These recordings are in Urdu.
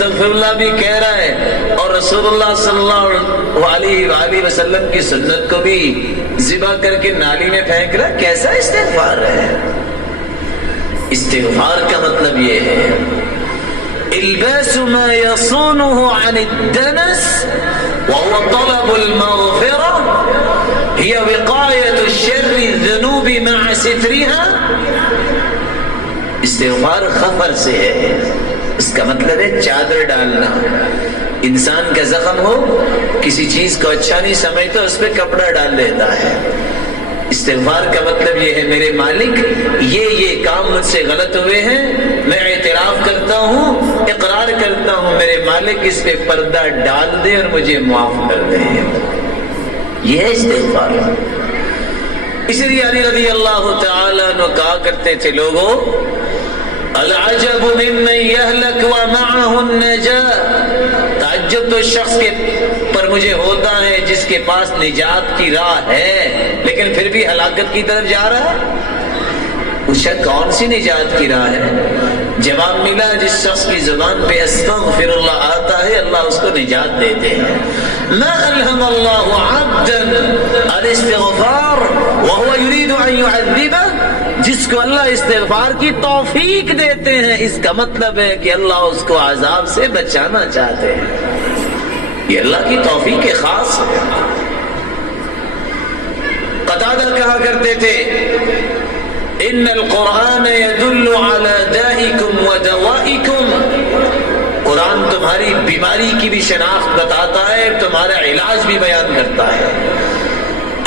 استغفراللہ بھی کہہ رہا ہے اور رسول اللہ صلی اللہ علیہ وآلہ وسلم کی سنت کو بھی ذبح کر کے نالی میں پھینک رہا ہے. کیسا استغفار ہے؟ استغفار کا مطلب یہ ہے الباس ما يصونه عن الدنس وهو طلب المغفرة هي وقاية الشر الذنوب مع سترها. استغفار خفر سے ہے، اس کا مطلب ہے چادر ڈالنا. انسان کا زخم ہو، کسی چیز کو اچھا نہیں سمجھتا، اس پہ کپڑا ڈال لیتا ہے. استغفار کا مطلب یہ ہے میرے مالک یہ کام مجھ سے غلط ہوئے ہیں، میں اعتراف کرتا ہوں، اقرار کرتا ہوں، میرے مالک اس پہ پردہ ڈال دے اور مجھے معاف کر دے. یہ ہے استغفار. اسی لیے علی رضی اللہ تعالیٰ عنہ کہا کرتے تھے لوگوں العجب ممن يهلك ومعه النجاة. تعجب تو شخص کے پر مجھے ہوتا ہے جس کے پاس نجات کی راہ ہے لیکن پھر بھی ہلاکت کی طرف جا رہا ہے. پوچھا کون سی نجات کی راہ ہے؟ جواب ملا جس شخص کی زبان پہ استغفر اللہ آتا ہے اللہ اس کو نجات دیتے ہیں. ما الہم اللہ عبدا الاستغفار وهو يريد ان يعذبه. جس کو اللہ استغفار کی توفیق دیتے ہیں اس کا مطلب ہے کہ اللہ اس کو عذاب سے بچانا چاہتے ہیں. یہ اللہ کی توفیق خاص ہے. قتادہ کہا کرتے تھے ان القرآن يدل على دائكم ودوائكم. قرآن تمہاری بیماری کی بھی شناخت بتاتا ہے، تمہارا علاج بھی بیان کرتا ہے.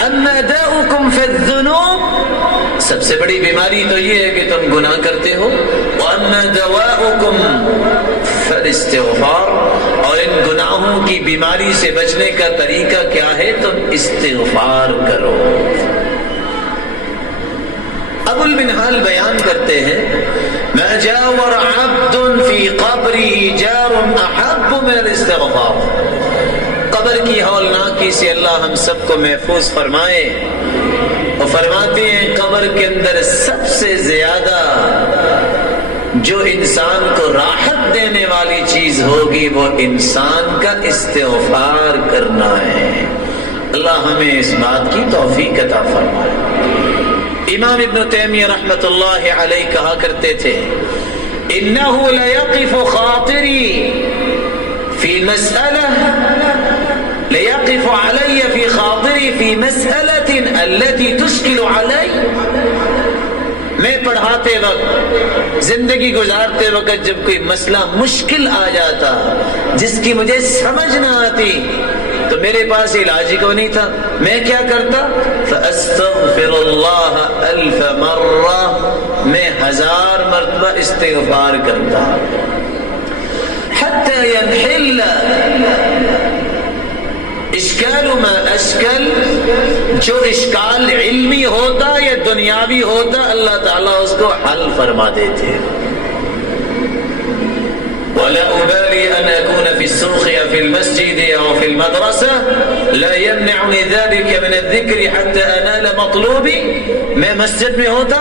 اما داؤكم في الذنوب، سب سے بڑی بیماری تو یہ ہے کہ تم گناہ کرتے ہو. واما دواؤكم فالاستغفار، اور ان گناہوں کی بیماری سے بچنے کا طریقہ کیا ہے؟ تم استغفار کرو. ابو المنہال بیان کرتے ہیں ما جاور عبد فی قبره جار احب من الاستغفار. قبر کی ہولناکی سے اللہ ہم سب کو محفوظ فرمائے. اور فرماتے ہیں قبر کے اندر سب سے زیادہ جو انسان کو راحت دینے والی چیز ہوگی وہ انسان کا استغفار کرنا ہے. اللہ ہمیں اس بات کی توفیق عطا فرمائے. امام ابن تیمیہ رحمۃ اللہ علیہ کہا کرتے تھے انه ليقف خاطری فی مسئلہ ليقف علي في خاطري في مسألة التي تشكل علي. میں پڑھاتے وقت، زندگی گزارتے وقت جب کوئی مسئلہ مشکل آ جاتا جس کی مجھے سمجھ نہ آتی تو میرے پاس علاج ہی کو نہیں تھا، میں کیا کرتا؟ فاستغفر اللہ 1000 مرہ، میں 1000 مرتبہ استغفار کرتا حتی ينحل اشکال ما اشکل. جو اشکال علمی ہوتا یا دنیاوی ہوتا اللہ تعالیٰ اس کو حل فرما دیتے. ولا أبالي أن أكون في السوق أو في المسجد أو في المدرسة لا يمنعني ذلك من الذكر حتى أنال مطلوبي. میں مسجد میں ہوتا،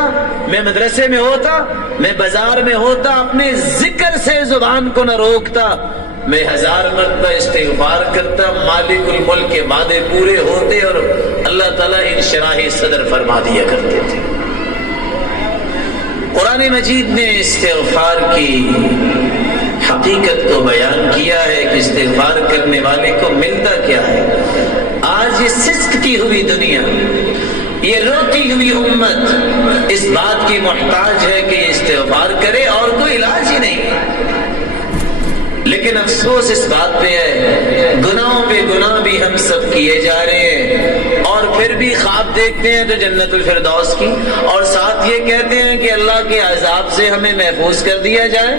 میں مدرسے میں ہوتا، میں بازار میں ہوتا، اپنے ذکر سے زبان کو نہ روکتا. میں 1000 مرتبہ استغفار کرتا، مالک الملک کے وعدے پورے ہوتے اور اللہ تعالیٰ انشراح صدر فرما دیا کرتے تھے. قرآن مجید نے استغفار کی حقیقت کو بیان کیا ہے کہ استغفار کرنے والے کو ملتا کیا ہے. آج یہ سسکتی ہوئی دنیا، یہ روتی ہوئی امت اس بات کی محتاج ہے کہ استغفار کرے اور کوئی علاج ہی نہیں. لیکن افسوس اس بات پہ ہے گناہوں پہ گناہ بھی ہم سب کیے جا رہے ہیں اور پھر بھی خواب دیکھتے ہیں تو جنت الفردوس کی، اور ساتھ یہ کہتے ہیں کہ اللہ کے عذاب سے ہمیں محفوظ کر دیا جائے.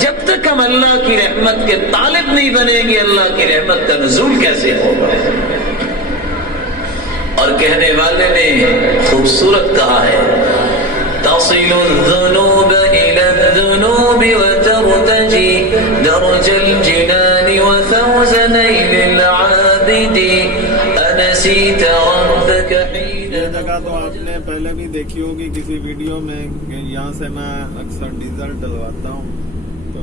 جب تک ہم اللہ کی رحمت کے طالب نہیں بنیں گے اللہ کی رحمت کا نزول کیسے ہوگا؟ اور کہنے والے نے خوبصورت کہا ہے تصل الذنوب إلى الذنوب وترتجي درج الجنان وفوز نيل العابد أنسيت ربك حين. یہ جگہ تو آپ نے پہلے بھی دیکھی ہوگی کسی ویڈیو میں کہ یہاں سے میں اکثر ڈیزل ڈلواتا ہوں، تو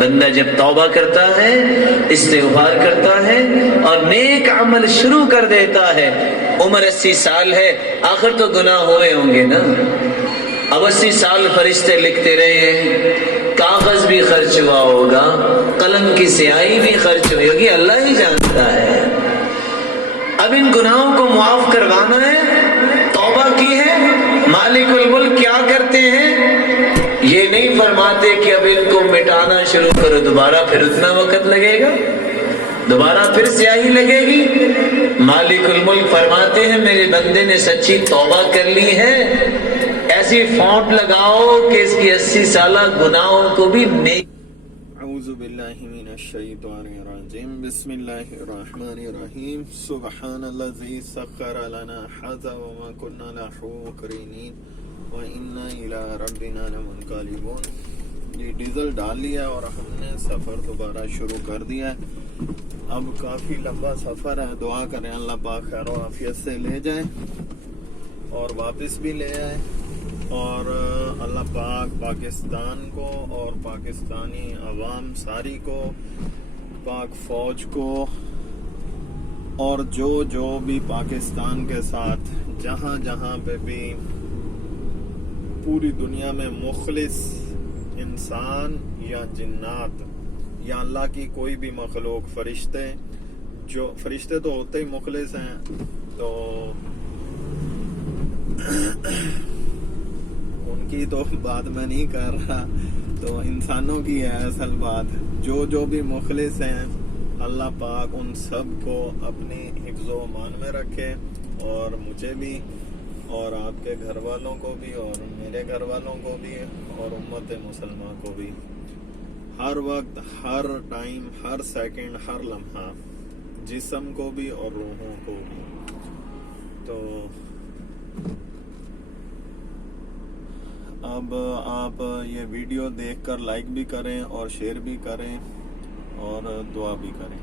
بندہ جب توبہ کرتا ہے، استغفار کرتا ہے اور نیک عمل شروع کر دیتا ہے، عمر 80 سال ہے، آخر تو گناہ ہوئے ہوں گے نا، اب 80 سال فرشتے لکھتے رہے ہیں، کاغذ بھی خرچ ہوا ہوگا، قلم کی سیاہی بھی خرچ ہوئی ہوگی، اللہ ہی جانتا ہے۔ اب ان گناہوں کو معاف کروانا ہے، توبہ کی ہے، مالک الملک کیا کرتے ہیں؟ یہ نہیں فرماتے کہ اب ان کو مٹانا شروع کرو، دوبارہ پھر اتنا وقت لگے گا، دوبارہ پھر سیاہی لگے گی۔ مالک الملک فرماتے ہیں میرے بندے نے سچی توبہ کر لی ہے، ایسی فونٹ لگاؤ کہ اس کی 80 سالہ گناہوں کو بھی نیک۔ اعوذ باللہ من الشیطان الرجیم، بسم اللہ الرحمن الرحیم، سبحان الذی سخر لنا ھذا وما كنا له مقرنین وَإِنَّا إِلَىٰ رَبِّنَا لَمُنْقَلِبُونَ۔ یہ ڈیزل ڈال لیا اور ہم نے سفر دوبارہ شروع کر دیا ہے۔ اب کافی لمبا سفر ہے، دعا کریں اللہ پاک خیر و عافیت سے لے جائے اور واپس بھی لے آئے، اور اللہ پاک پاکستان کو اور پاکستانی عوام ساری کو، پاک فوج کو، اور جو بھی پاکستان کے ساتھ جہاں جہاں پہ بھی پوری دنیا میں مخلص انسان یا جنات یا اللہ کی کوئی بھی مخلوق، فرشتے تو ہوتے ہی مخلص ہیں، تو ان کی تو بات میں نہیں کر رہا، تو انسانوں کی ہے اصل بات، جو بھی مخلص ہیں اللہ پاک ان سب کو اپنی حفظ و امان میں رکھے، اور مجھے بھی اور آپ کے گھر والوں کو بھی اور میرے گھر والوں کو بھی اور امت مسلمہ کو بھی، ہر وقت، ہر ٹائم، ہر سیکنڈ، ہر لمحہ، جسم کو بھی اور روحوں کو بھی۔ تو اب آپ یہ ویڈیو دیکھ کر لائک بھی کریں اور شیئر بھی کریں اور دعا بھی کریں۔